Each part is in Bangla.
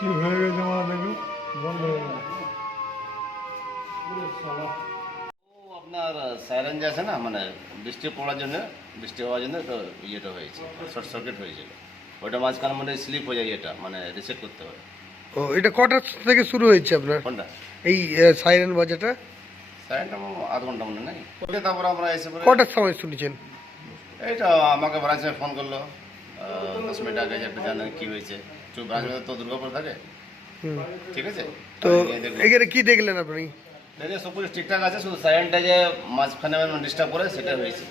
কি হয়ে গেছে মা দেখো বন্ধ হয়ে গেল। আপনার সাইরেন যে আছে না মানে বৃষ্টি পড়ার জন্য বৃষ্টি হওয়ার জন্য তো ইয়েটা হয়েছে শর্ট সার্কিট হয়েছিল ওইটা মাঝখানে মধ্যে স্লিপ হয়ে যায় এটা মানে রিসেট করতে হবে। ও এটা কটা থেকে শুরু হয়েছে আপনার কোনটা এই সাইরেন বাজাটা? সাইরেনটা আধ ঘন্টা মনে নাই তারপর আমরা এসে পরে কটার সময় শুনেছেন? এইটা আমাকে ব্রাঞ্চে ফোন করলো 10 মিনিট আগে যে একটা জানেন কী হয়েছে চুপ ব্রাঞ্চে তো দুর্গাপুর থাকে হুম। ঠিক আছে তো এখানে কি দেখলেন আপনি? দেখে সব কিছু ঠিকঠাক আছে শুধু সাইরেনটা যে মাঝখানে ডিস্টার্ব করে সেটা হয়েছে।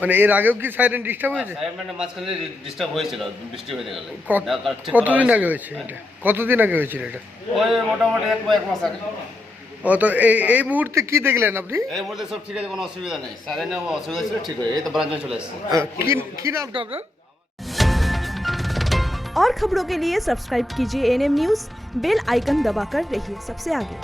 মানে এর আগেও কি সাইরেন ডিস্টার্ব হয়েছে? সাইরেনটা মাঝখানে ডিস্টার্ব হয়েছিল বৃষ্টি হয়ে গেলে। কতদিন আগে হয়েছে এটা? কতদিন আগে হয়েছিল এটা? ওই মোটামুটি এক মাস আগে। ও তো এই মুহূর্তে কি দেখলেন আপনি? এই মুহূর্তে সব ঠিক আছে কোনো অসুবিধা নেই সাইরেনে অসুবিধা ছিল ঠিক হয়ে এই তো ব্রাঞ্চে চলে এসেছে। কি নামটা আপনার? और खबरों के लिए सब्सक्राइब कीजिए एनएम न्यूज़, बेल आइकन दबाकर रहिए सबसे आगे।